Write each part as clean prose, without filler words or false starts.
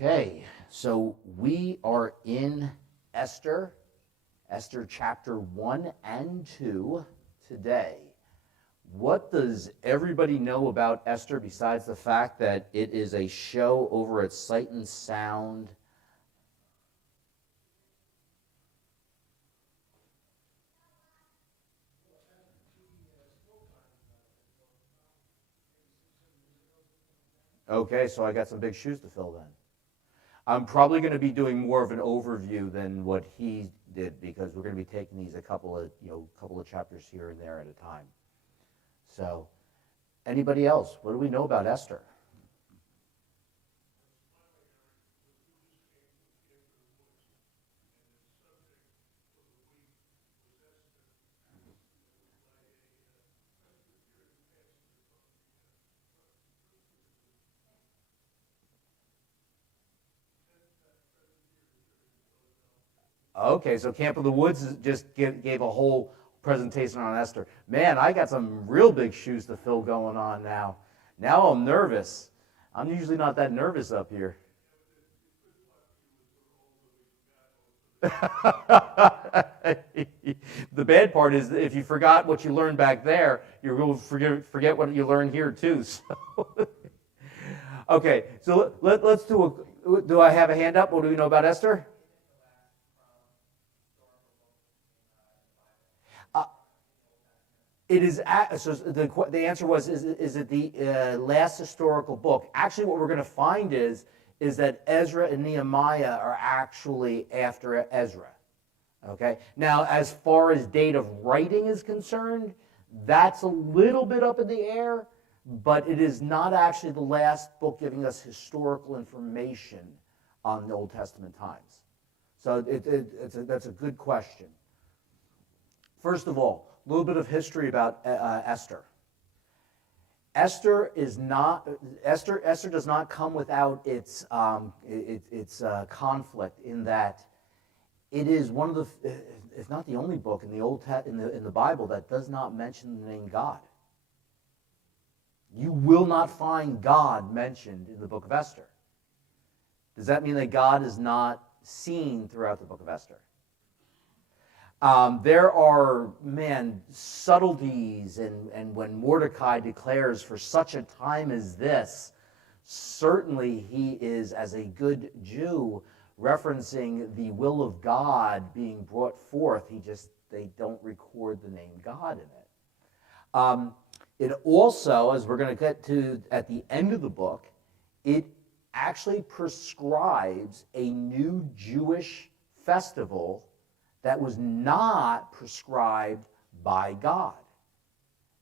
Okay, so we are in Esther chapter 1 and 2 today. What does everybody know about Esther besides the fact that it is a show over at Sight and Sound? Okay, so I got some big shoes to fill then. I'm probably going to be doing more of an overview than what he did because we're going to be taking these a couple of chapters here and there at a time. So, anybody else? What do we know about Esther? Okay, so Camp of the Woods just gave a whole presentation on Esther. Man, I got some real big shoes to fill going on now. Now I'm nervous. I'm usually not that nervous up here. The bad part is if you forgot what you learned back there, you're going to forget what you learned here too. So, okay, so let's do I have a hand up? What do we know about Esther? It is so the answer was is it the last historical book? Actually, what we're going to find is that Ezra and Nehemiah are actually after Ezra. Okay. Now, as far as date of writing is concerned, that's a little bit up in the air, but it is not actually the last book giving us historical information on the Old Testament times. So that's a good question. First of all, a little bit of history about Esther. Esther does not come without its conflict in that it is one of the, if not the only book in the Bible that does not mention the name God. You will not find God mentioned in the book of Esther. Does that mean that God is not seen throughout the book of Esther? There are, subtleties, and when Mordecai declares for such a time as this, certainly he is, as a good Jew, referencing the will of God being brought forth. They don't record the name God in it. It also, as we're going to get to at the end of the book, it actually prescribes a new Jewish festival that was not prescribed by God.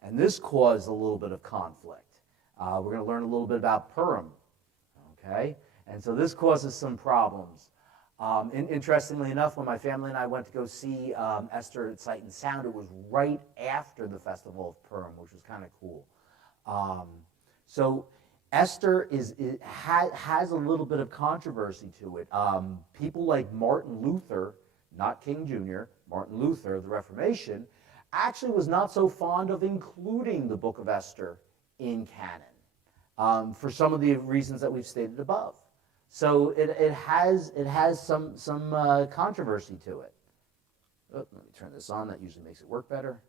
And this caused a little bit of conflict. We're going to learn a little bit about Purim, okay? And so this causes some problems. Interestingly enough, when my family and I went to go see Esther at Sight and Sound, it was right after the festival of Purim, which was kind of cool. So Esther has a little bit of controversy to it. People like Martin Luther, not King Jr., Martin Luther of the Reformation, actually was not so fond of including the book of Esther in canon for some of the reasons that we've stated above. So it has some controversy to it. Oh, let me turn this on. That usually makes it work better.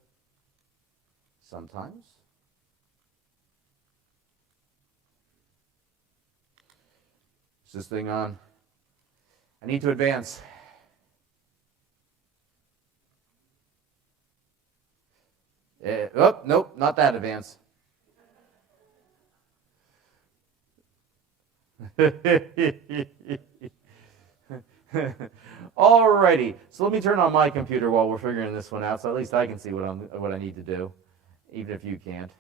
Sometimes. Is this thing on? I need to advance. Nope, not that advance. Alrighty, so let me turn on my computer while we're figuring this one out, so at least I can see what I need to do, even if you can't.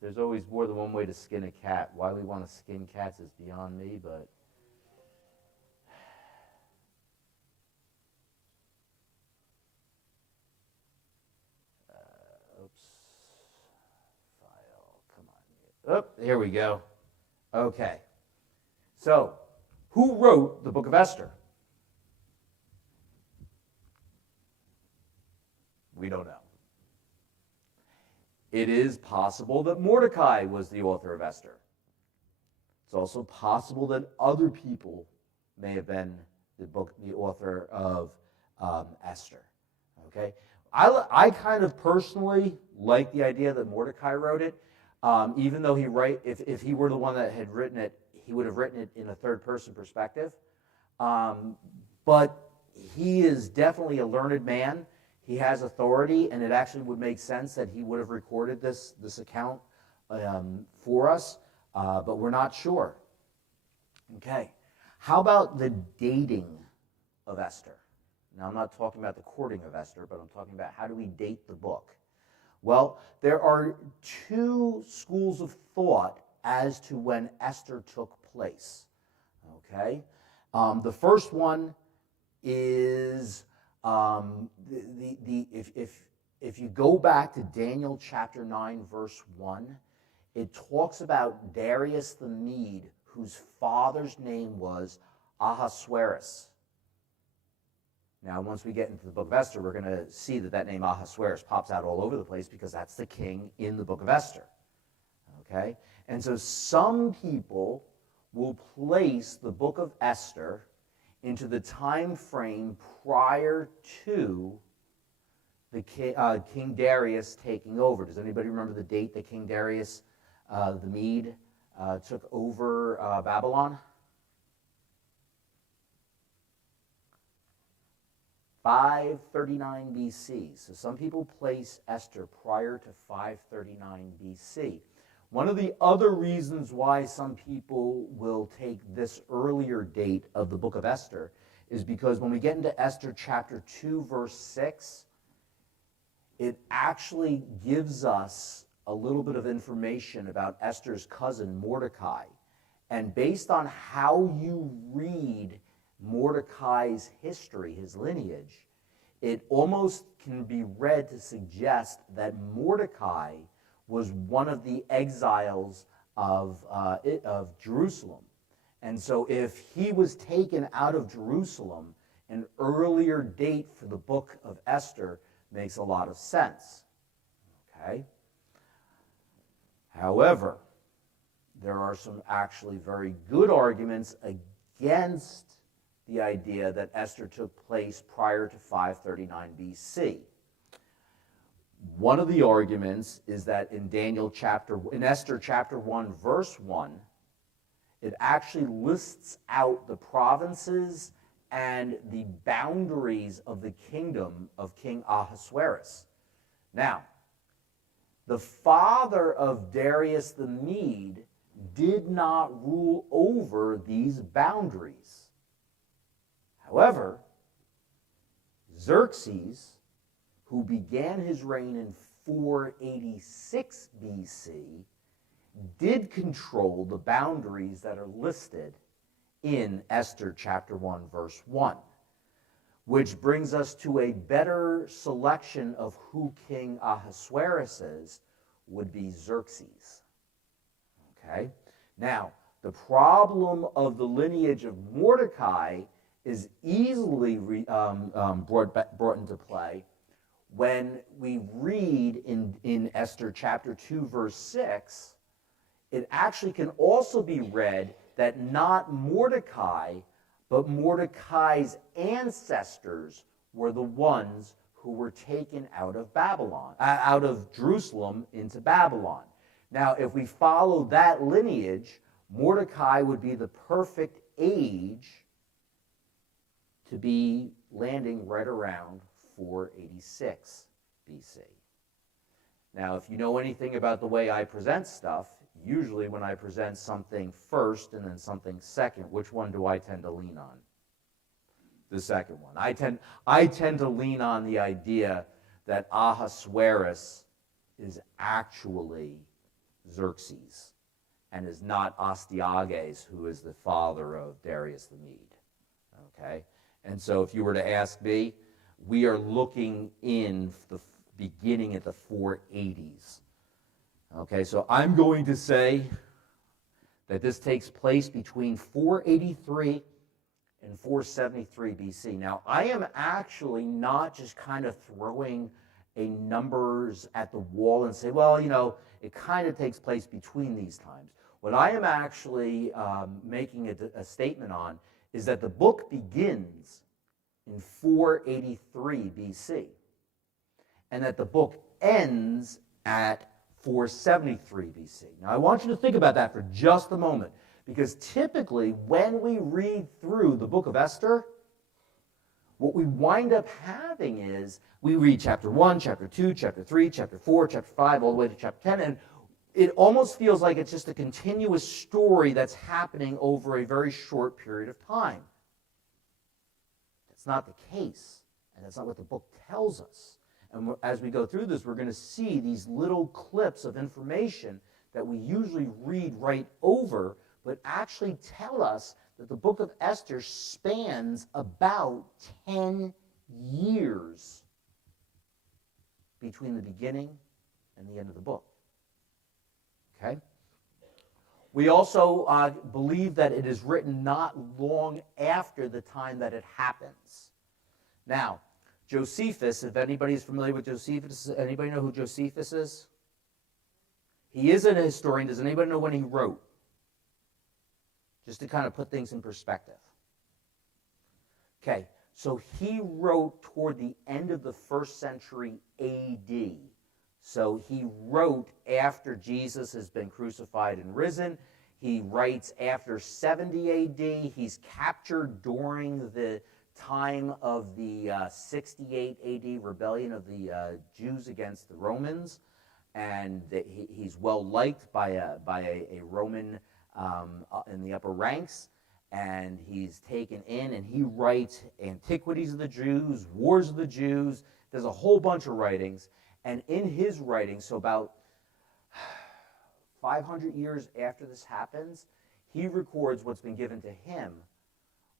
There's always more than one way to skin a cat. Why we want to skin cats is beyond me, but oh, here we go. Okay. So, who wrote the book of Esther? We don't know. It is possible that Mordecai was the author of Esther. It's also possible that other people may have been the author of Esther. Okay, I kind of personally like the idea that Mordecai wrote it, even though if he were the one that had written it, he would have written it in a third-person perspective. But he is definitely a learned man. He has authority, and it actually would make sense that he would have recorded this account for us, but we're not sure. Okay, how about the dating of Esther? Now, I'm not talking about the courting of Esther, but I'm talking about how do we date the book? Well, there are two schools of thought as to when Esther took place. Okay, the first one is if you go back to Daniel chapter 9, verse 1, it talks about Darius the Mede, whose father's name was Ahasuerus. Now, once we get into the book of Esther, we're going to see that name Ahasuerus pops out all over the place because that's the king in the book of Esther. Okay? And so some people will place the book of Esther into the time frame prior to the King Darius taking over. Does anybody remember the date that King Darius the Mede took over Babylon? 539 BC. So some people place Esther prior to 539 BC. One of the other reasons why some people will take this earlier date of the book of Esther is because when we get into Esther chapter 2, verse 6, it actually gives us a little bit of information about Esther's cousin, Mordecai. And based on how you read Mordecai's history, his lineage, it almost can be read to suggest that Mordecai was one of the exiles of Jerusalem. And so if he was taken out of Jerusalem, an earlier date for the book of Esther makes a lot of sense. Okay? However, there are some actually very good arguments against the idea that Esther took place prior to 539 BC. One of the arguments is that in Esther chapter 1, verse 1, it actually lists out the provinces and the boundaries of the kingdom of King Ahasuerus. Now, the father of Darius the Mede did not rule over these boundaries. However, Xerxes, who began his reign in 486 BC, did control the boundaries that are listed in Esther chapter 1, verse 1, which brings us to a better selection of who King Ahasuerus is, would be Xerxes. Okay? Now, the problem of the lineage of Mordecai is easily brought into play when we read in Esther chapter 2, verse 6, it actually can also be read that not Mordecai, but Mordecai's ancestors were the ones who were taken out of Babylon, out of Jerusalem into Babylon. Now, if we follow that lineage, Mordecai would be the perfect age to be landing right around 486 BC. Now, if you know anything about the way I present stuff, usually when I present something first and then something second, which one do I tend to lean on? The second one. I tend to lean on the idea that Ahasuerus is actually Xerxes and is not Astyages, who is the father of Darius the Mede. Okay? And so if you were to ask me, we are looking in the beginning at the 480s. Okay, so I'm going to say that this takes place between 483 and 473 BC. Now, I am actually not just kind of throwing numbers at the wall and say, well, you know, it kind of takes place between these times. What I am actually making a statement on is that the book begins in 483 BC, and that the book ends at 473 BC. Now, I want you to think about that for just a moment, because typically when we read through the book of Esther, what we wind up having is we read chapter 1, chapter 2, chapter 3, chapter 4, chapter 5, all the way to chapter 10, and it almost feels like it's just a continuous story that's happening over a very short period of time. That's not the case, and that's not what the book tells us. And as we go through this, we're going to see these little clips of information that we usually read right over, but actually tell us that the book of Esther spans about 10 years between the beginning and the end of the book. Okay? We also believe that it is written not long after the time that it happens. Now, Josephus, if anybody is familiar with Josephus, anybody know who Josephus is? He is a historian. Does anybody know when he wrote? Just to kind of put things in perspective. Okay, so he wrote toward the end of the 1st century AD. So he wrote after Jesus has been crucified and risen. He writes after 70 AD. He's captured during the time of the 68 AD rebellion of the Jews against the Romans. And he's well liked by a Roman in the upper ranks. And he's taken in, and he writes Antiquities of the Jews, Wars of the Jews. There's a whole bunch of writings. And in his writings, so about 500 years after this happens, he records what's been given to him,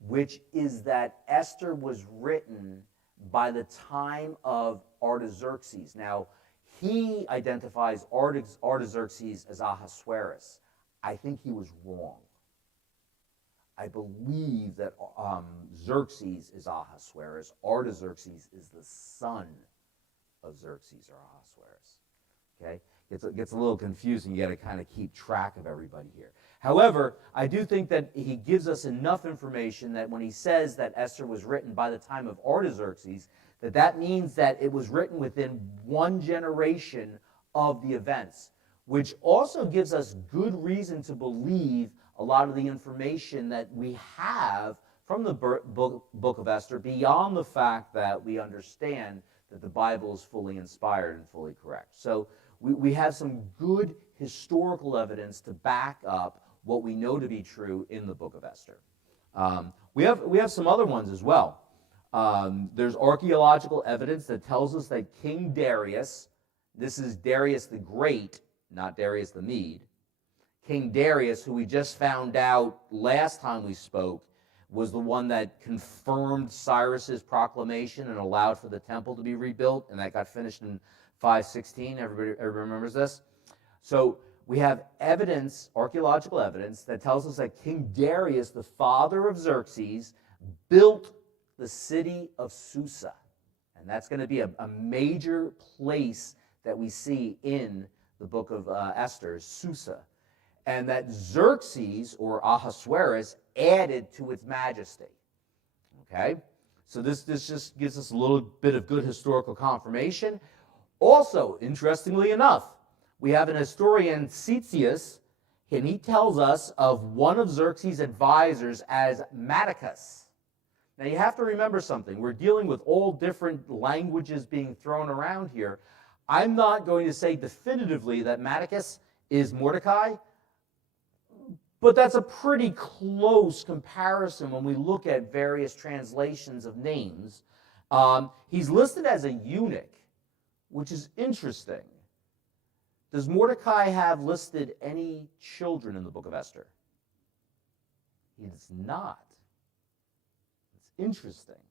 which is that Esther was written by the time of Artaxerxes. Now, he identifies Artaxerxes as Ahasuerus. I think he was wrong. I believe that Xerxes is Ahasuerus. Artaxerxes is the son of Xerxes or Ahasuerus. Okay? Gets a little confusing. You got to kind of keep track of everybody here. However, I do think that he gives us enough information that when he says that Esther was written by the time of Artaxerxes, that means that it was written within one generation of the events, which also gives us good reason to believe a lot of the information that we have from the book of Esther, beyond the fact that we understand that the Bible is fully inspired and fully correct. So we have some good historical evidence to back up what we know to be true in the book of Esther. We have some other ones as well. There's archaeological evidence that tells us that King Darius, this is Darius the Great, not Darius the Mede, King Darius, who we just found out last time we spoke, was the one that confirmed Cyrus's proclamation and allowed for the temple to be rebuilt, and that got finished in 516. Everybody remembers this? So we have evidence, archaeological evidence, that tells us that King Darius, the father of Xerxes, built the city of Susa. And that's going to be a major place that we see in the book of Esther, Susa. And that Xerxes, or Ahasuerus, added to its majesty. Okay? So this just gives us a little bit of good historical confirmation. Also, interestingly enough, we have an historian, Ctesias, and he tells us of one of Xerxes' advisors as Maticus. Now, you have to remember something. We're dealing with all different languages being thrown around here. I'm not going to say definitively that Maticus is Mordecai, but that's a pretty close comparison when we look at various translations of names. He's listed as a eunuch, which is interesting. Does Mordecai have listed any children in the book of Esther? He does not. It's interesting.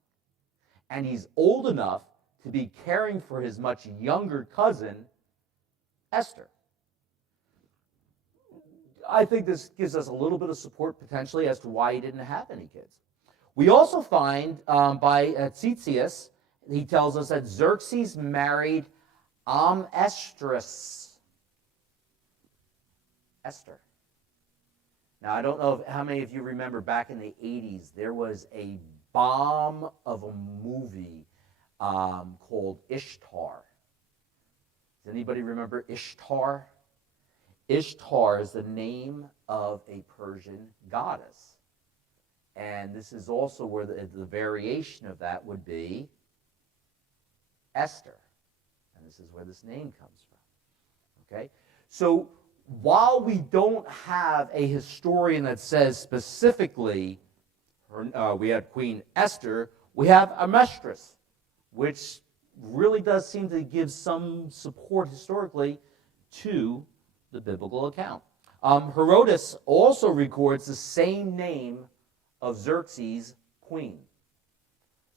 And he's old enough to be caring for his much younger cousin, Esther. I think this gives us a little bit of support potentially as to why he didn't have any kids. We also find by Ctesias, he tells us that Xerxes married Esther. Now, I don't know how many of you remember back in the 80s, there was a bomb of a movie called Ishtar. Does anybody remember Ishtar? Ishtar is the name of a Persian goddess. And this is also where the variation of that would be Esther. And this is where this name comes from. Okay? So while we don't have a historian that says specifically we had Queen Esther, we have Amestris, which really does seem to give some support historically to the biblical account. Herodotus also records the same name of Xerxes' queen.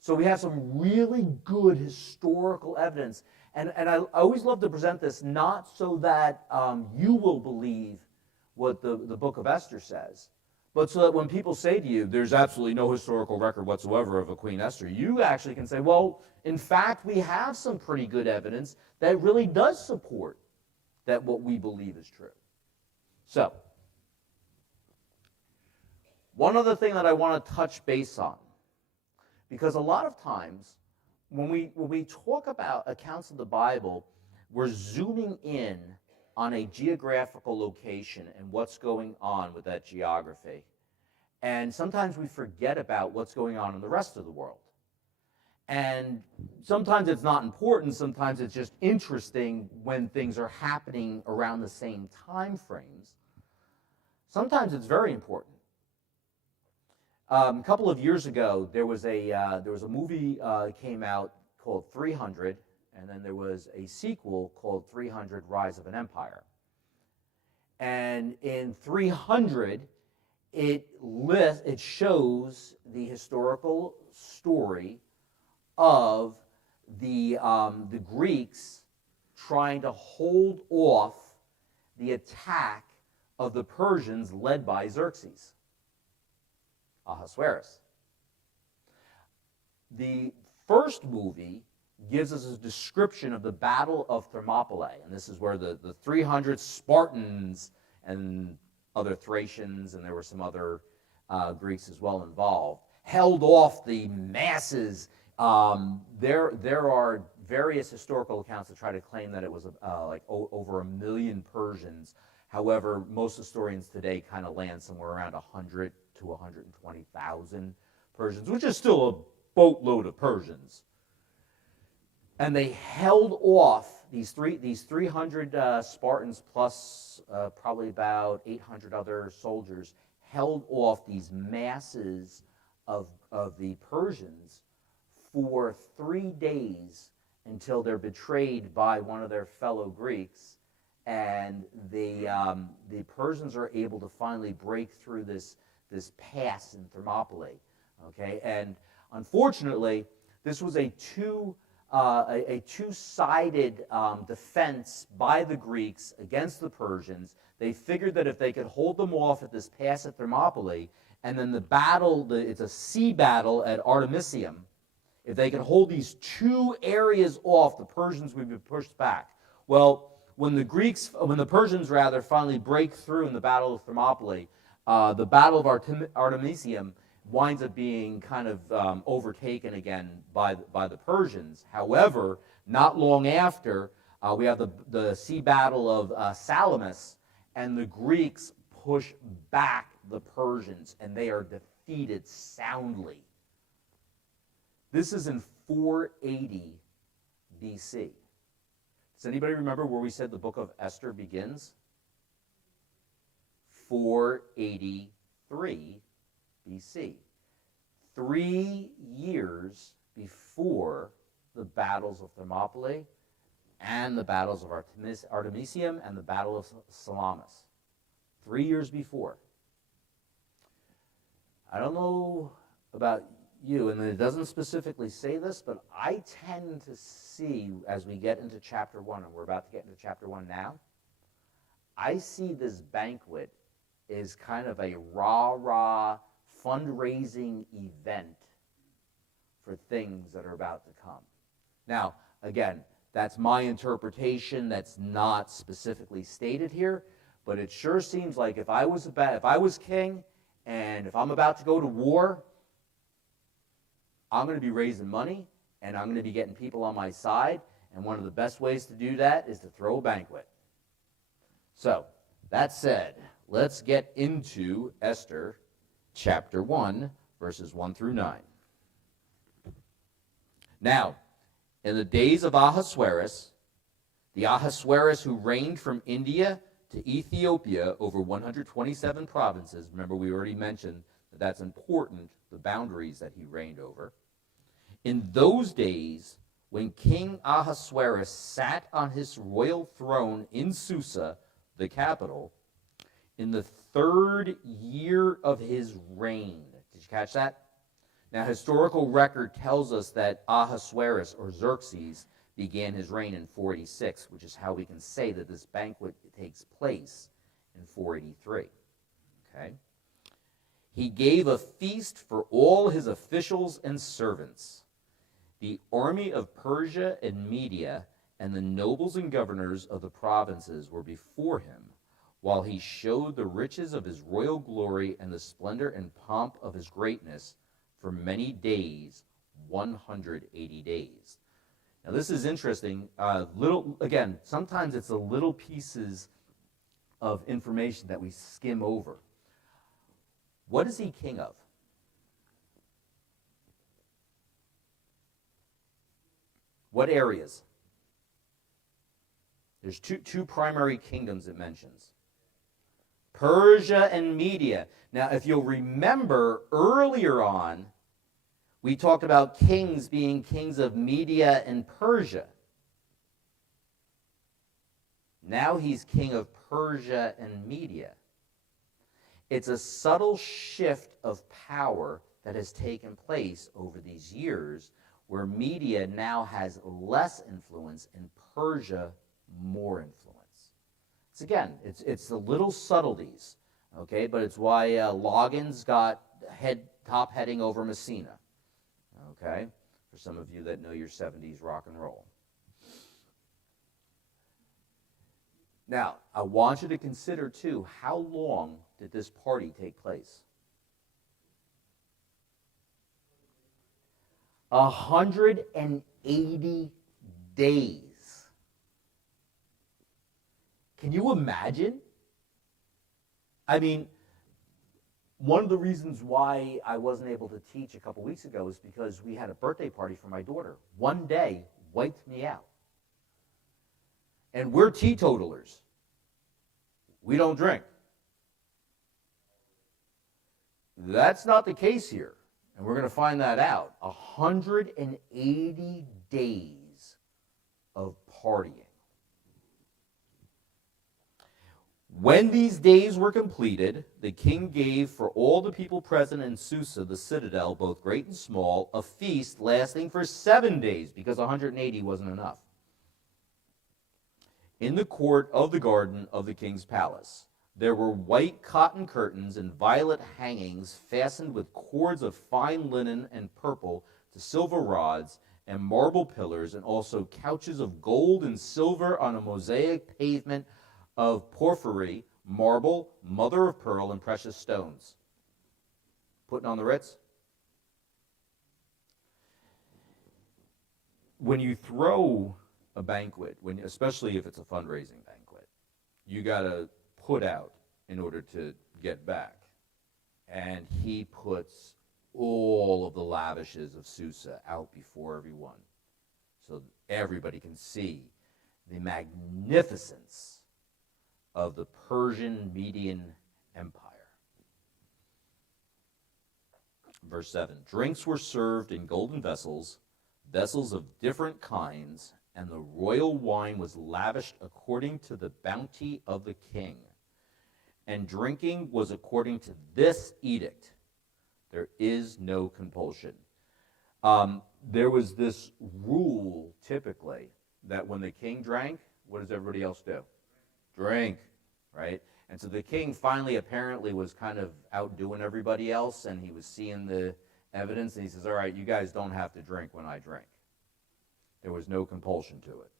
So we have some really good historical evidence. And I always love to present this not so that you will believe what the book of Esther says, but so that when people say to you, there's absolutely no historical record whatsoever of a Queen Esther, you actually can say, well, in fact, we have some pretty good evidence that really does support that what we believe is true. So, one other thing that I want to touch base on, because a lot of times when we talk about accounts of the Bible, we're zooming in on a geographical location and what's going on with that geography. And sometimes we forget about what's going on in the rest of the world. And sometimes it's not important, sometimes it's just interesting when things are happening around the same time frames. Sometimes it's very important. A couple of years ago, there was a movie came out called 300, and then there was a sequel called 300: Rise of an Empire. And in 300, it shows the historical story of the Greeks trying to hold off the attack of the Persians led by Xerxes, Ahasuerus. The first movie gives us a description of the Battle of Thermopylae, and this is where the 300 Spartans and other Thracians, and there were some other Greeks as well involved, held off the masses. There are various historical accounts that try to claim that it was like over 1 million Persians. However, most historians today kind of land somewhere around 100 to 120,000 Persians, which is still a boatload of Persians. And they held off these 300 Spartans plus probably about 800 other soldiers, held off these masses of the Persians for 3 days until they're betrayed by one of their fellow Greeks, and the Persians are able to finally break through this pass in Thermopylae. Okay, and unfortunately, this was a two-sided defense by the Greeks against the Persians. They figured that if they could hold them off at this pass at Thermopylae, and then the battle, it's a sea battle at Artemisium, if they could hold these two areas off, the Persians would be pushed back. Well, when the Persians finally break through in the Battle of Thermopylae, the Battle of Artemisium winds up being kind of overtaken again by the Persians. However, not long after, we have the sea battle of Salamis, and the Greeks push back the Persians, and they are defeated soundly. This is in 480 BC. Does anybody remember where we said the book of Esther begins? 483 BC. 3 years before the battles of Thermopylae and the battles of Artemisium and the battle of Salamis. 3 years before. I don't know about you, and it doesn't specifically say this, but I tend to see, as we get into chapter 1, and we're about to get into chapter 1 now, I see this banquet as kind of a rah-rah fundraising event for things that are about to come. Now, again, that's my interpretation. That's not specifically stated here, But it sure seems like if I was king, and if I'm about to go to war, I'm going to be raising money, and I'm going to be getting people on my side, and one of the best ways to do that is to throw a banquet. So, that said, let's get into Esther chapter 1, verses 1 through 9. Now, in the days of Ahasuerus, the Ahasuerus who reigned from India to Ethiopia over 127 provinces, remember we already mentioned that that's important, the boundaries that he reigned over. In those days, when King Ahasuerus sat on his royal throne in Susa, the capital, in the 3rd year of his reign. Did you catch that? Now, historical record tells us that Ahasuerus, or Xerxes, began his reign in 486, which is how we can say that this banquet takes place in 483. Okay? He gave a feast for all his officials and servants. The army of Persia and Media and the nobles and governors of the provinces were before him, while he showed the riches of his royal glory and the splendor and pomp of his greatness for many days, 180 days. Now this is interesting. Again, sometimes it's the little pieces of information that we skim over. What is he king of? What areas? There's two primary kingdoms it mentions. Persia and Media. Now, if you'll remember, earlier on, we talked about kings being kings of Media and Persia. Now he's king of Persia and Media. It's a subtle shift of power that has taken place over these years, where Media now has less influence and Persia more influence. It's the little subtleties, okay? But it's why Loggins got top heading over Messina, okay? For some of you that know your 70s rock and roll. Now, I want you to consider, too, how long did this party take place? 180 days. Can you imagine? I mean, one of the reasons why I wasn't able to teach a couple weeks ago is because we had a birthday party for my daughter. One day wiped me out. And we're teetotalers. We don't drink. That's not the case here. And we're going to find that out. 180 days of partying. When these days were completed, the king gave for all the people present in Susa, the citadel, both great and small, a feast lasting for 7 days, because 180 wasn't enough, in the court of the garden of the king's palace. There were white cotton curtains and violet hangings fastened with cords of fine linen and purple to silver rods and marble pillars, and also couches of gold and silver on a mosaic pavement of porphyry, marble, mother of pearl, and precious stones. Putting on the Ritz? When you throw a banquet, especially if it's a fundraising banquet, you got to put out in order to get back. And he puts all of the lavishes of Susa out before everyone, so everybody can see the magnificence of the Persian Median Empire. Verse 7, drinks were served in golden vessels, vessels of different kinds, and the royal wine was lavished according to the bounty of the king. And drinking was according to this edict. There is no compulsion. There was this rule, typically, that when the king drank, what does everybody else do? Drink, right? And so the king finally apparently was kind of outdoing everybody else, and he was seeing the evidence, and he says, all right, you guys don't have to drink when I drink. There was no compulsion to it.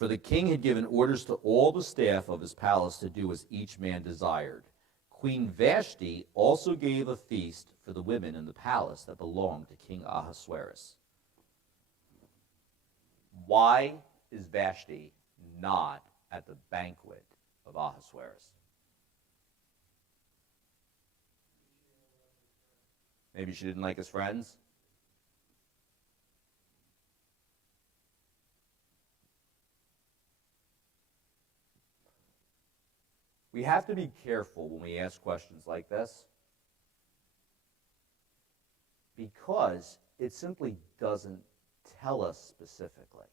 For the king had given orders to all the staff of his palace to do as each man desired. Queen Vashti also gave a feast for the women in the palace that belonged to King Ahasuerus. Why is Vashti not at the banquet of Ahasuerus? Maybe she didn't like his friends? We have to be careful when we ask questions like this, because it simply doesn't tell us specifically.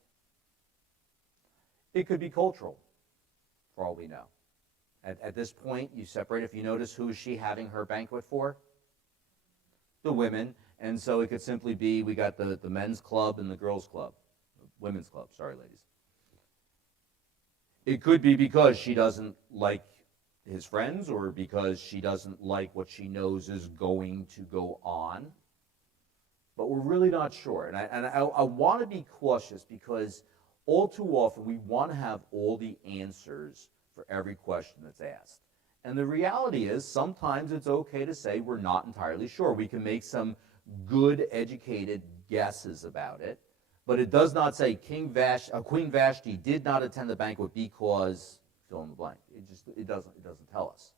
It could be cultural, for all we know. At this point, you separate. If you notice, who is she having her banquet for? The women. And so it could simply be, we got the men's club and the girls' club. Women's club, sorry, ladies. It could be because she doesn't like his friends, or because she doesn't like what she knows is going to go on. But we're really not sure. And I want to be cautious, because all too often we want to have all the answers for every question that's asked. And the reality is, sometimes it's okay to say we're not entirely sure. We can make some good, educated guesses about it, but it does not say Queen Vashti did not attend the banquet because fill in the blank. It doesn't tell us.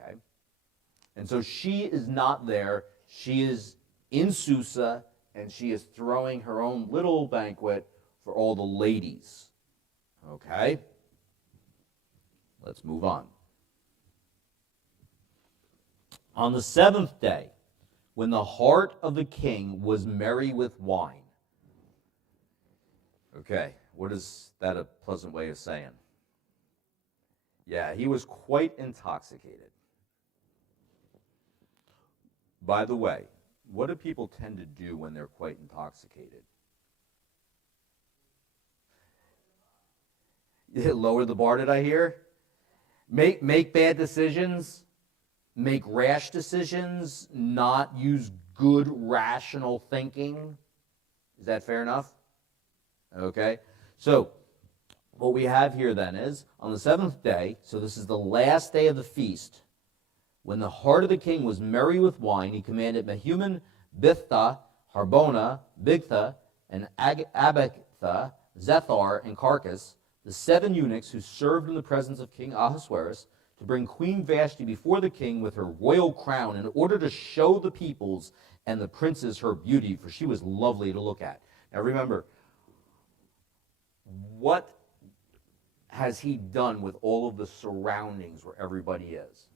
Okay? And so she is not there. She is in Susa, and she is throwing her own little banquet for all the ladies. Okay? Let's move on. On the 7th day, when the heart of the king was merry with wine. Okay, what is that a pleasant way of saying? Yeah, he was quite intoxicated. By the way, what do people tend to do when they're quite intoxicated? Lower the bar, did I hear? Make bad decisions, make rash decisions, not use good rational thinking. Is that fair enough? Okay, so what we have here then is, on the 7th day, so this is the last day of the feast, when the heart of the king was merry with wine, he commanded Mehuman, Bitha, Harbona, Bigtha, and Abagtha, Zethar, and Carcass, the 7 eunuchs who served in the presence of King Ahasuerus, to bring Queen Vashti before the king with her royal crown, in order to show the peoples and the princes her beauty, for she was lovely to look at. Now remember, what has he done with all of the surroundings where everybody is?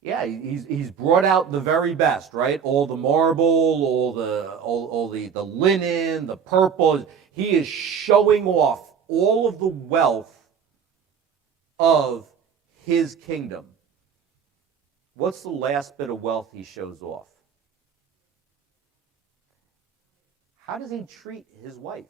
Yeah, he's brought out the very best, right? All the marble, all the linen, the purple. He is showing off all of the wealth of his kingdom. What's the last bit of wealth he shows off? How does he treat his wife?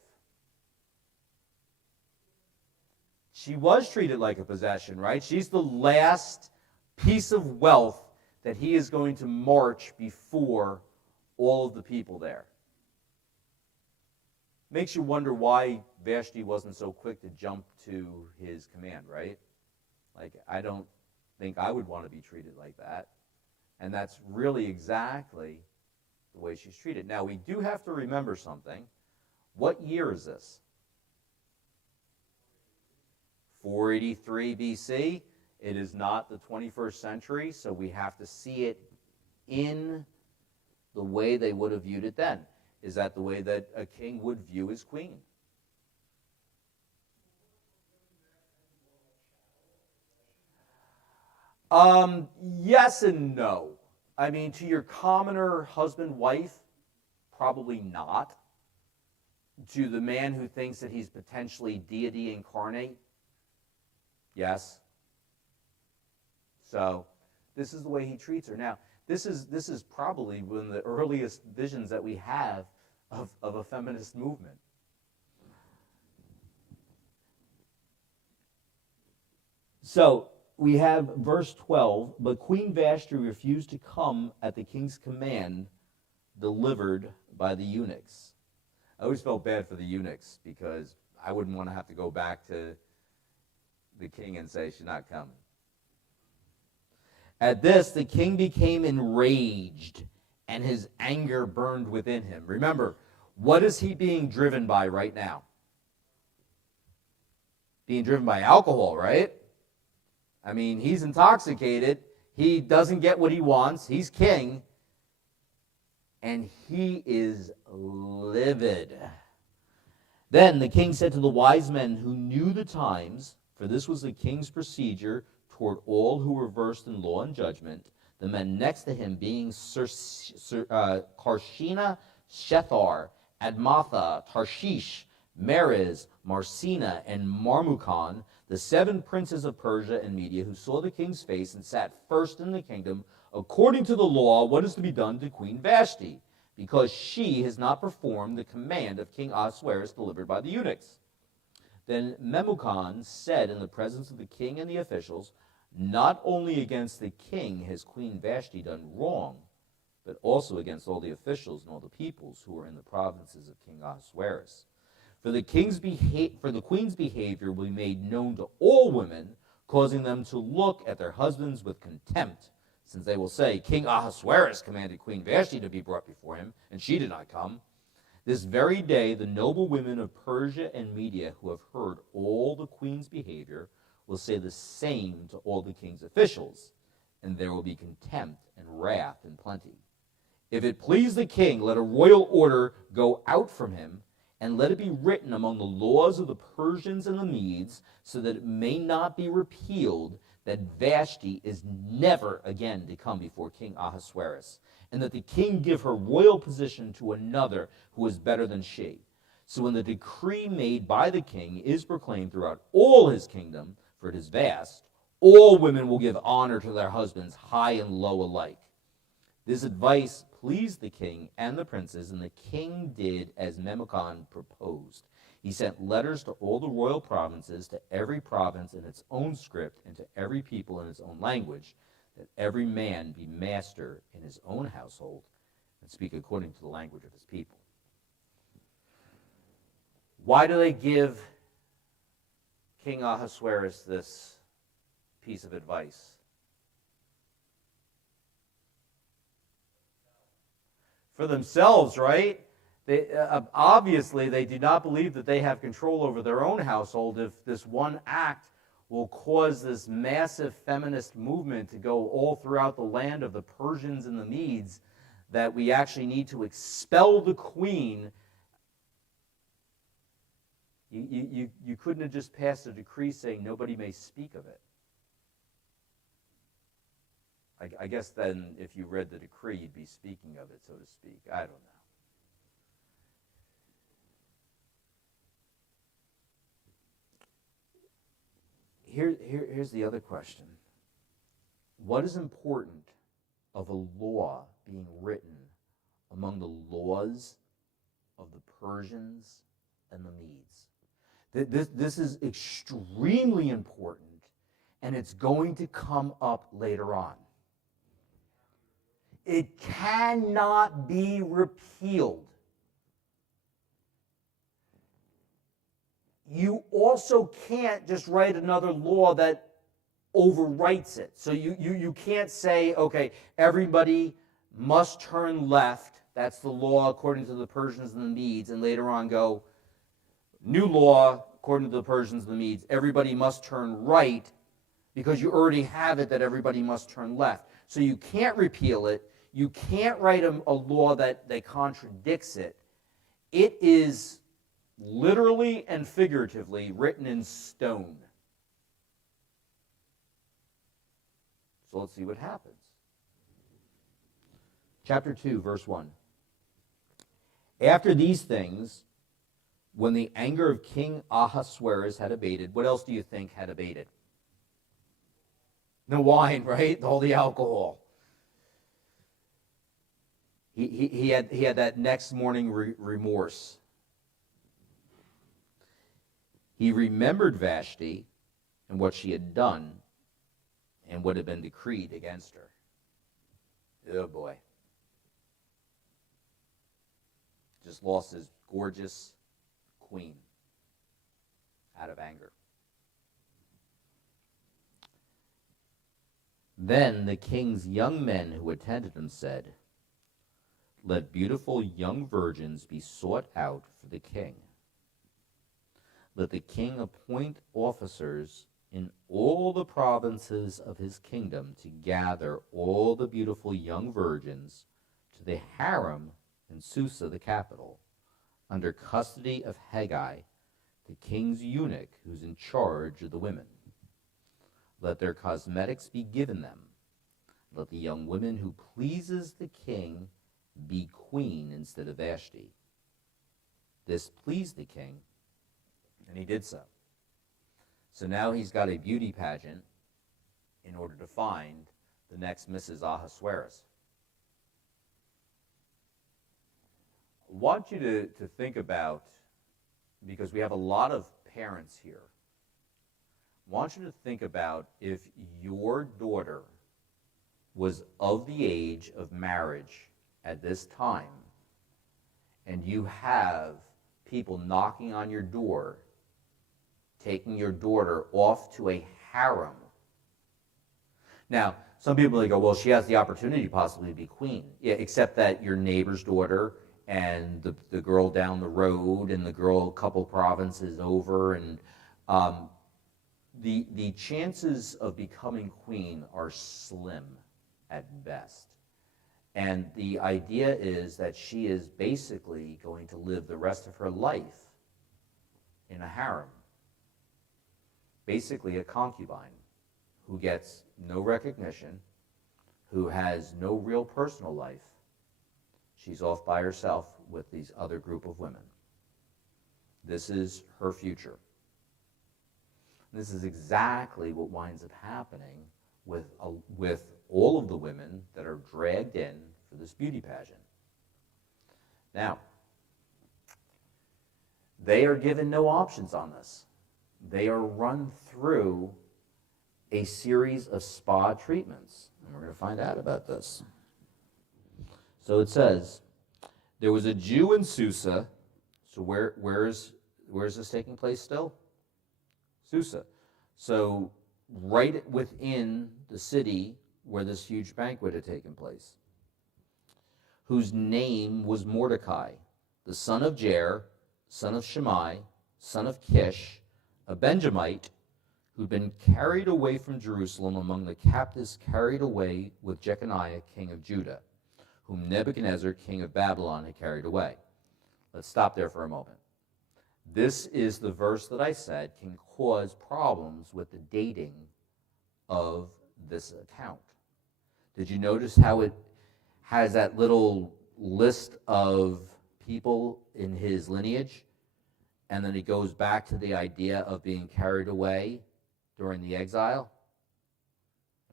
She was treated like a possession, right? She's the last piece of wealth that he is going to march before all of the people there. Makes you wonder why Vashti wasn't so quick to jump to his command, right? Like, I don't think I would want to be treated like that. And that's really exactly the way she's treated. Now, we do have to remember something. What year is this? 483 BC. It is not the 21st century, so we have to see it in the way they would have viewed it then. Is that the way that a king would view his queen? Yes and no. I mean, to your commoner husband-wife, probably not. To the man who thinks that he's potentially deity incarnate, yes. So this is the way he treats her. Now, this is probably one of the earliest visions that we have of a feminist movement. So we have verse 12, but Queen Vashti refused to come at the king's command delivered by the eunuchs. I always felt bad for the eunuchs because I wouldn't want to have to go back to the king and say she's not coming. At this, the king became enraged, and his anger burned within him. Remember, what is he being driven by right now? Being driven by alcohol, right? I mean, he's intoxicated. He doesn't get what he wants. He's king. And he is livid. Then the king said to the wise men who knew the times, for this was the king's procedure toward all who were versed in law and judgment, the men next to him being Karshina, Shethar, Admatha, Tarshish, Meres, Marsina, and Marmukan, the 7 princes of Persia and Media, who saw the king's face and sat first in the kingdom, according to the law, what is to be done to Queen Vashti, because she has not performed the command of King Ahasuerus delivered by the eunuchs. Then Memucan said in the presence of the king and the officials, not only against the king has Queen Vashti done wrong, but also against all the officials and all the peoples who are in the provinces of King Ahasuerus. For the queen's behavior will be made known to all women, causing them to look at their husbands with contempt, since they will say, King Ahasuerus commanded Queen Vashti to be brought before him, and she did not come. This very day, the noble women of Persia and Media who have heard all the queen's behavior will say the same to all the king's officials, and there will be contempt and wrath in plenty. If it please the king, let a royal order go out from him, and let it be written among the laws of the Persians and the Medes, so that it may not be repealed, that Vashti is never again to come before King Ahasuerus, and that the king give her royal position to another who is better than she. So when the decree made by the king is proclaimed throughout all his kingdom, for it is vast, all women will give honor to their husbands, high and low alike. This advice pleased the king and the princes, and the king did as Memucan proposed. He sent letters to all the royal provinces, to every province in its own script, and to every people in its own language, that every man be master in his own household, and speak according to the language of his people. Why do they give King Ahasuerus this piece of advice? For themselves, right? They, obviously, they do not believe that they have control over their own household if this one act will cause this massive feminist movement to go all throughout the land of the Persians and the Medes, that we actually need to expel the queen. You couldn't have just passed a decree saying nobody may speak of it. I guess then if you read the decree, you'd be speaking of it, so to speak. I don't know. Here's the other question. What is important of a law being written among the laws of the Persians and the Medes? This is extremely important, and it's going to come up later on. It cannot be repealed. You also can't just write another law that overwrites it. So you can't say, okay, everybody must turn left. That's the law according to the Persians and the Medes, and later on go, new law according to the Persians and the Medes, everybody must turn right, because you already have it that everybody must turn left. So you can't repeal it. You can't write a law that contradicts it. It is literally and figuratively written in stone. So let's see what happens. Chapter 2, verse 1. After these things, when the anger of King Ahasuerus had abated, what else do you think had abated? The wine, right? All the alcohol. He had that next morning remorse. He remembered Vashti and what she had done and what had been decreed against her. Oh boy. Just lost his gorgeous queen out of anger. Then the king's young men who attended him said, "Let beautiful young virgins be sought out for the king. Let the king appoint officers in all the provinces of his kingdom to gather all the beautiful young virgins to the harem in Susa, the capital, under custody of Haggai, the king's eunuch who's in charge of the women. Let their cosmetics be given them. Let the young woman who pleases the king be queen instead of Vashti." This pleased the king, and he did so. So now he's got a beauty pageant in order to find the next Mrs. Ahasuerus. I want you to think about, because we have a lot of parents here, I want you to think about if your daughter was of the age of marriage at this time, and you have people knocking on your door, taking your daughter off to a harem. Now, some people go, well, she has the opportunity possibly to be queen. Yeah, except that your neighbor's daughter and the girl down the road and the girl a couple provinces over, and the chances of becoming queen are slim at best. And the idea is that she is basically going to live the rest of her life in a harem. Basically a concubine who gets no recognition, who has no real personal life. She's off by herself with these other group of women. This is her future. This is exactly what winds up happening with all of the women that are dragged in for this beauty pageant. Now, they are given no options on this. They are run through a series of spa treatments. And we're going to find out about this. So it says, there was a Jew in Susa. So where is this taking place still? Susa. So right within the city where this huge banquet had taken place, whose name was Mordecai, the son of Jair, son of Shimei, son of Kish, a Benjamite, who'd been carried away from Jerusalem among the captives carried away with Jeconiah, king of Judah, whom Nebuchadnezzar, king of Babylon, had carried away. Let's stop there for a moment. This is the verse that I said can cause problems with the dating of this account. Did you notice how it has that little list of people in his lineage? And then it goes back to the idea of being carried away during the exile.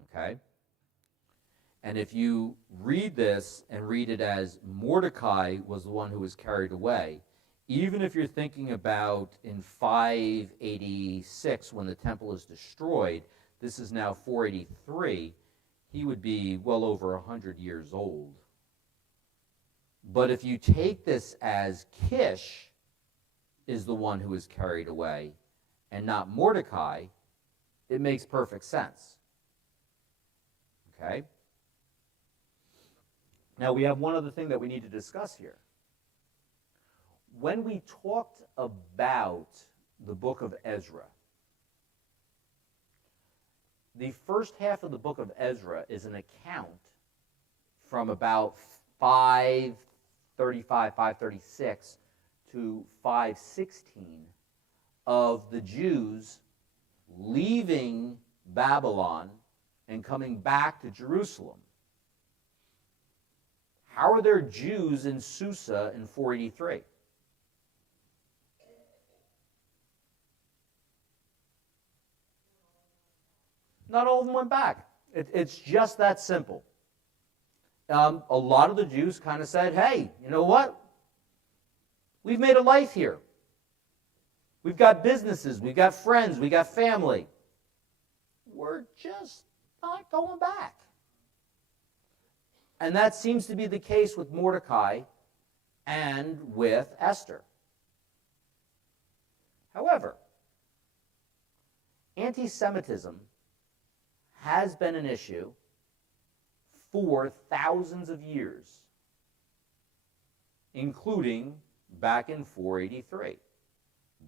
Okay? And if you read this and read it as Mordecai was the one who was carried away, even if you're thinking about in 586 when the temple is destroyed, this is now 483, he would be well over 100 years old. But if you take this as Kish is the one who is carried away and not Mordecai, it makes perfect sense. Okay? Now we have one other thing that we need to discuss here. When we talked about the book of Ezra, the first half of the book of Ezra is an account from about 535, 536 to 516 of the Jews leaving Babylon and coming back to Jerusalem. How are there Jews in Susa in 483? Not all of them went back. It's just that simple. A lot of the Jews kind of said, hey, you know what? We've made a life here. We've got businesses, we've got friends, we've got family. We're just not going back. And that seems to be the case with Mordecai and with Esther. However, anti-Semitism has been an issue for thousands of years, including back in 483.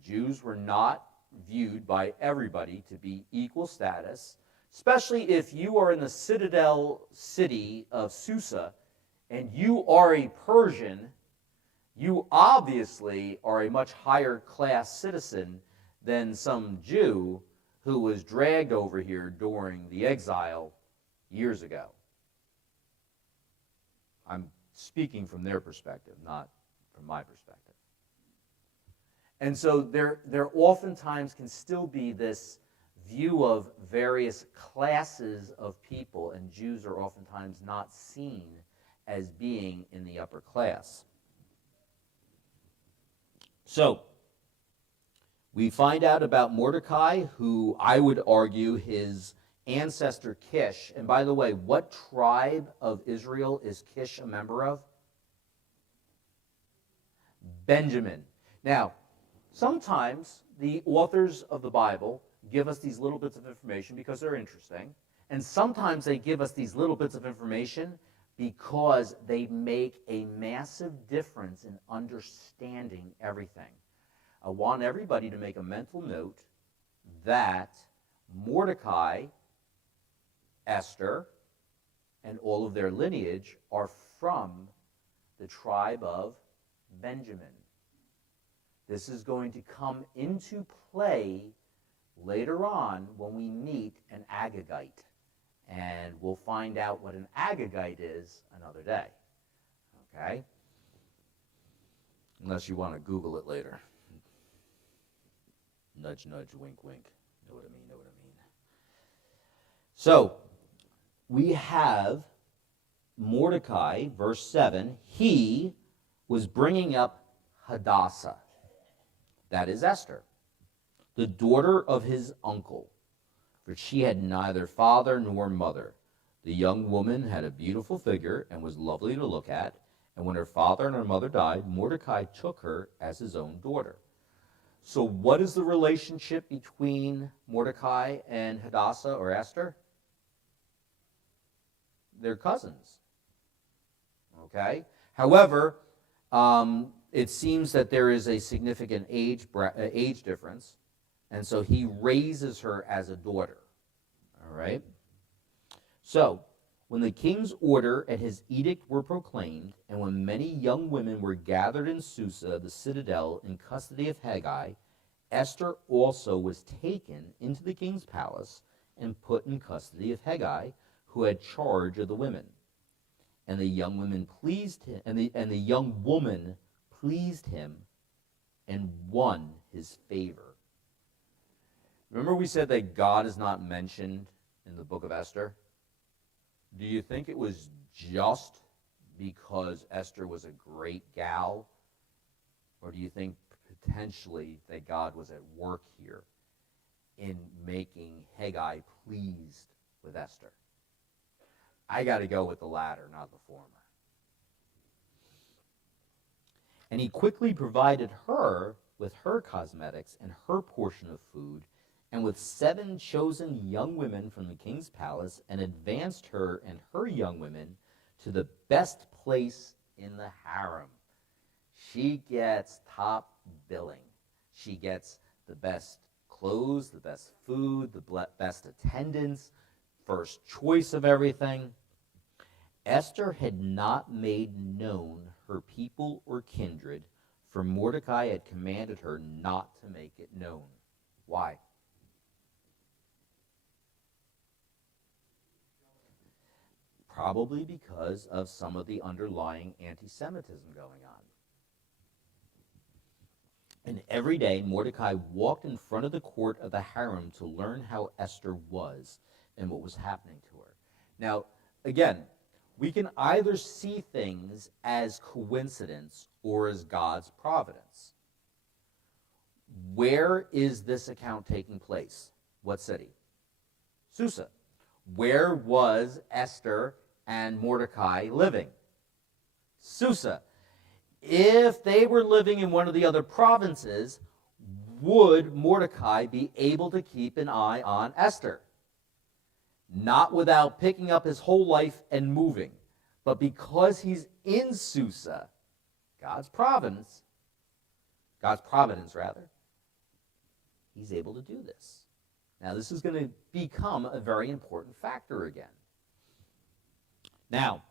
Jews were not viewed by everybody to be equal status, especially if you are in the citadel city of Susa and you are a Persian. You obviously are a much higher class citizen than some Jew who was dragged over here during the exile years ago. I'm speaking from their perspective, not from my perspective. And so there oftentimes can still be this view of various classes of people, and Jews are oftentimes not seen as being in the upper class. So, we find out about Mordecai, who I would argue his ancestor Kish. And by the way, what tribe of Israel is Kish a member of? Benjamin. Now, sometimes the authors of the Bible give us these little bits of information because they're interesting. And sometimes they give us these little bits of information because they make a massive difference in understanding everything. I want everybody to make a mental note that Mordecai, Esther, and all of their lineage are from the tribe of Benjamin. This is going to come into play later on when we meet an Agagite. And we'll find out what an Agagite is another day. Okay? Unless you want to Google it later. Nudge, nudge, wink, wink. Know what I mean, know what I mean. So, we have Mordecai, verse 7. He was bringing up Hadassah. That is Esther, the daughter of his uncle, for she had neither father nor mother. The young woman had a beautiful figure and was lovely to look at, and when her father and her mother died, Mordecai took her as his own daughter. So what is the relationship between Mordecai and Hadassah or Esther? They're cousins. Okay? However, it seems that there is a significant age difference, and so he raises her as a daughter. All right? So, when the king's order and his edict were proclaimed, and when many young women were gathered in Susa, the citadel, in custody of Haggai, Esther also was taken into the king's palace and put in custody of Haggai, who had charge of the women. And the young women pleased him, and the young woman pleased him and won his favor. Remember we said that God is not mentioned in the book of Esther? Do you think it was just because Esther was a great gal? Or do you think potentially that God was at work here in making Haggai pleased with Esther? I got to go with the latter, not the former. And he quickly provided her with her cosmetics and her portion of food, and with 7 chosen young women from the king's palace, and advanced her and her young women to the best place in the harem. She gets top billing. She gets the best clothes, the best food, the best attendance, first choice of everything. Esther had not made known her people or kindred, for Mordecai had commanded her not to make it known. Why? Probably because of some of the underlying anti-Semitism going on. And every day Mordecai walked in front of the court of the harem to learn how Esther was and what was happening to her. Now, again, we can either see things as coincidence or as God's providence. Where is this account taking place? What city? Susa. Where was Esther and Mordecai living? Susa. If they were living in one of the other provinces, would Mordecai be able to keep an eye on Esther? Not without picking up his whole life and moving, but because he's in Susa, God's providence rather, he's able to do this. Now, this is going to become a very important factor again. Now,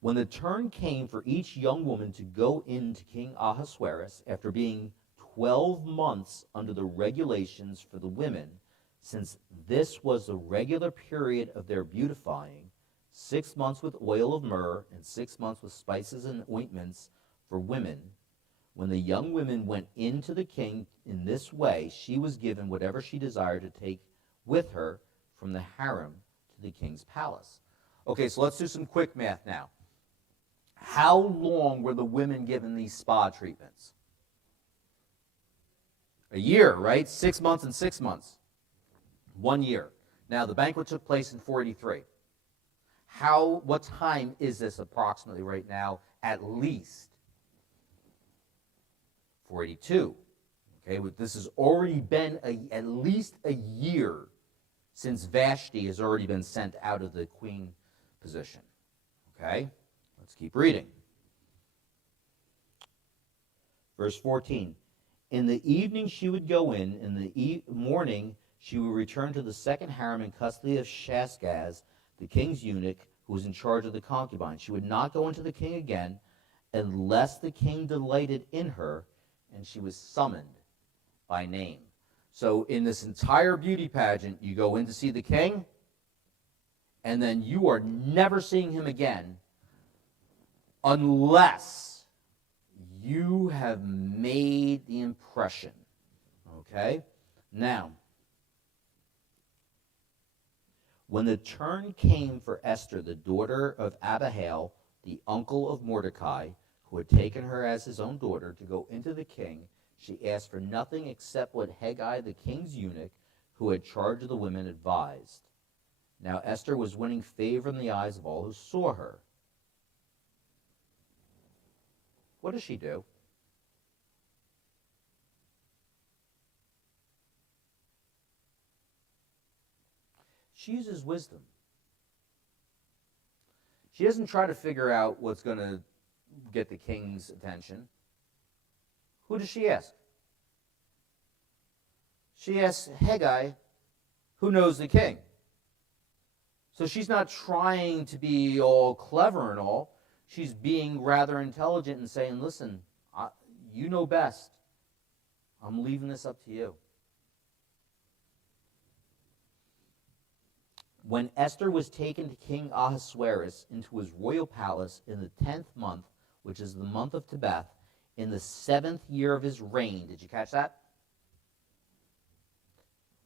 when the turn came for each young woman to go in to King Ahasuerus after being 12 months under the regulations for the women, since this was the regular period of their beautifying, 6 months with oil of myrrh and 6 months with spices and ointments for women, when the young women went into the king in this way, she was given whatever she desired to take with her from the harem to the king's palace. Okay, so let's do some quick math now. How long were the women given these spa treatments? A year, right? 6 months and 6 months. 1 year. Now, the banquet took place in 483. What time is this approximately right now? At least 482. Okay, this has already been at least a year since Vashti has already been sent out of the queen position. Okay, let's keep reading. Verse 14. In the evening she would go in the morning she would return to the second harem in custody of Shashgaz, the king's eunuch, who was in charge of the concubines. She would not go into the king again unless the king delighted in her, and she was summoned by name. So in this entire beauty pageant, you go in to see the king, and then you are never seeing him again unless you have made the impression. Okay? Now, when the turn came for Esther, the daughter of Abihail, the uncle of Mordecai, who had taken her as his own daughter, to go into the king, she asked for nothing except what Hegai, the king's eunuch, who had charge of the women, advised. Now Esther was winning favor in the eyes of all who saw her. What does she do? She uses wisdom. She doesn't try to figure out what's going to get the king's attention. Who does she ask? She asks Hegai, who knows the king. So she's not trying to be all clever and all. She's being rather intelligent and saying, listen, you know best. I'm leaving this up to you. When Esther was taken to King Ahasuerus into his royal palace in the 10th month, which is the month of Tebeth, in the 7th year of his reign. Did you catch that?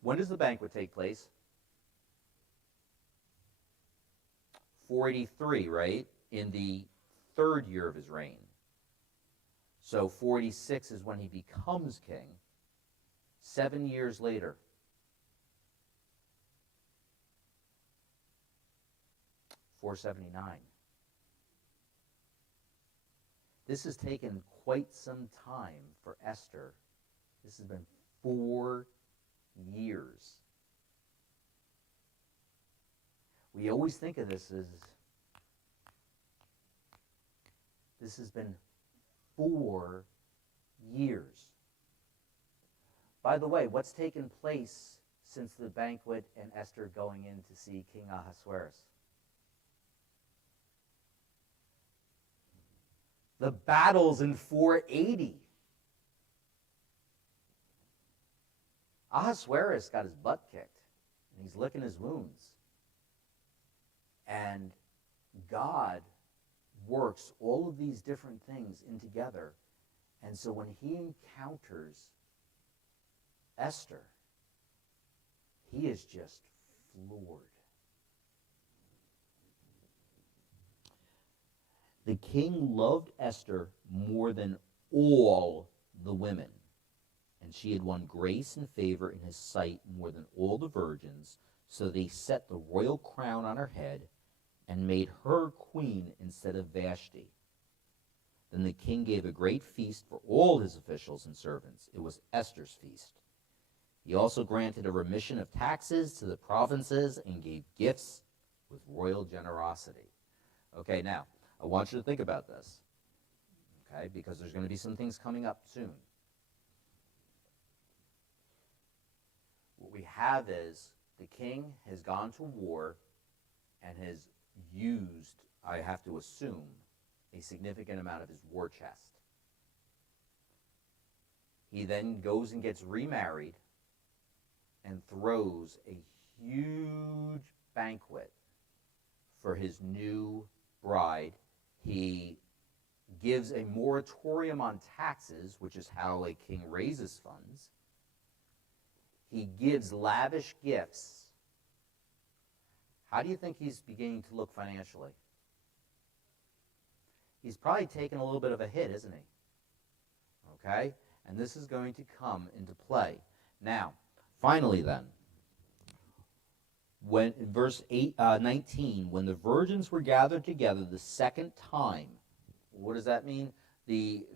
When does the banquet take place? 483, right? In the 3rd year of his reign. So 46 is when he becomes king. 7 years later. $479. This has taken quite some time for Esther. This has been 4 years. We always think of this as, this has been 4 years. By the way, what's taken place since the banquet and Esther going in to see King Ahasuerus? The battles in 480. Ahasuerus got his butt kicked, and he's licking his wounds. And God works all of these different things in together. And so when he encounters Esther, he is just floored. The king loved Esther more than all the women, and she had won grace and favor in his sight more than all the virgins, so they set the royal crown on her head and made her queen instead of Vashti. Then the king gave a great feast for all his officials and servants. It was Esther's feast. He also granted a remission of taxes to the provinces and gave gifts with royal generosity. Okay, now, I want you to think about this, okay, because there's going to be some things coming up soon. What we have is the king has gone to war and has used, I have to assume, a significant amount of his war chest. He then goes and gets remarried and throws a huge banquet for his new bride. He gives a moratorium on taxes, which is how a king raises funds. He gives lavish gifts. How do you think he's beginning to look financially? He's probably taken a little bit of a hit, isn't he? Okay? And this is going to come into play. Now, finally then, when in verse 19, when the virgins were gathered together the second time, what does that mean? The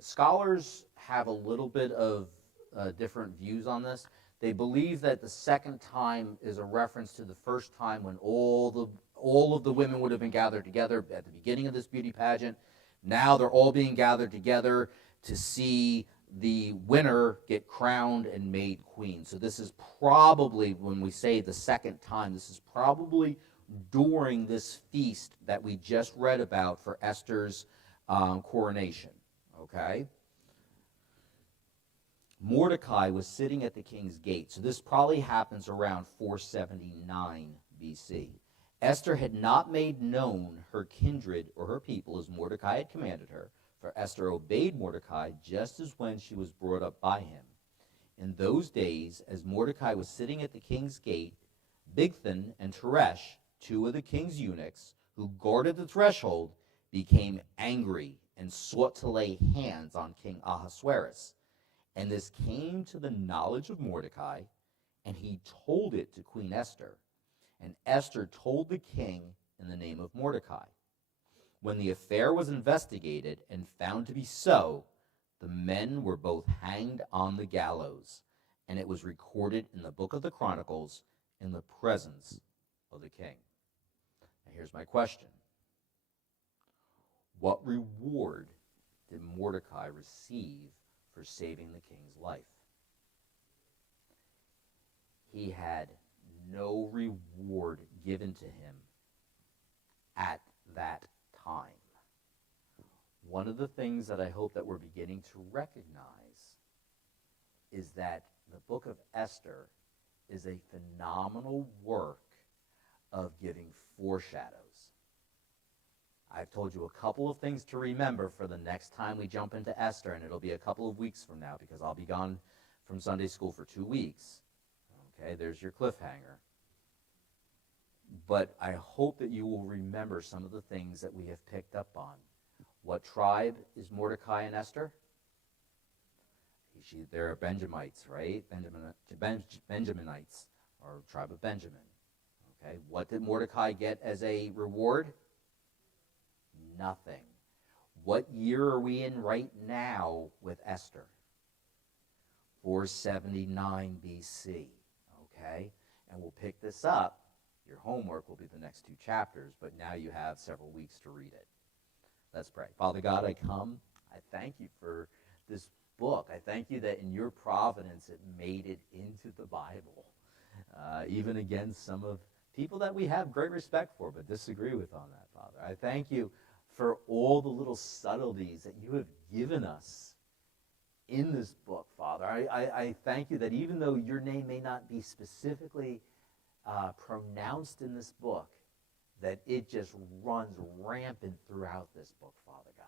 scholars have a little bit of different views on this. They believe that the second time is a reference to the first time when all of the women would have been gathered together at the beginning of this beauty pageant. Now they're all being gathered together to see the winner get crowned and made queen. So this is probably, when we say the second time, this is probably during this feast that we just read about for Esther's coronation. Okay? Mordecai was sitting at the king's gate. So this probably happens around 479 BC. Esther had not made known her kindred or her people as Mordecai had commanded her, for Esther obeyed Mordecai just as when she was brought up by him. In those days, as Mordecai was sitting at the king's gate, Bigthan and Teresh, two of the king's eunuchs, who guarded the threshold, became angry and sought to lay hands on King Ahasuerus. And this came to the knowledge of Mordecai, and he told it to Queen Esther. And Esther told the king in the name of Mordecai. When the affair was investigated and found to be so, the men were both hanged on the gallows, and it was recorded in the book of the Chronicles in the presence of the king. Now here's my question. What reward did Mordecai receive for saving the king's life? He had no reward given to him at that time. One of the things that I hope that we're beginning to recognize is that the book of Esther is a phenomenal work of giving foreshadows. I've told you a couple of things to remember for the next time we jump into Esther, and it'll be a couple of weeks from now because I'll be gone from Sunday school for 2 weeks. Okay, there's your cliffhanger. But I hope that you will remember some of the things that we have picked up on. What tribe is Mordecai and Esther? They're Benjamites, right? Benjaminites, or tribe of Benjamin. Okay, what did Mordecai get as a reward? Nothing. What year are we in right now with Esther? 479 BC. Okay, and we'll pick this up. Your homework will be the next 2 chapters, but now you have several weeks to read it. Let's pray. Father God, I come. I thank you for this book. I thank you that in your providence it made it into the Bible, even against some of people that we have great respect for but disagree with on that, Father. I thank you for all the little subtleties that you have given us in this book, Father. I thank you that even though your name may not be specifically pronounced in this book, that it just runs rampant throughout this book, Father God.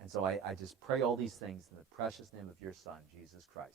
And so I just pray all these things in the precious name of your Son, Jesus Christ.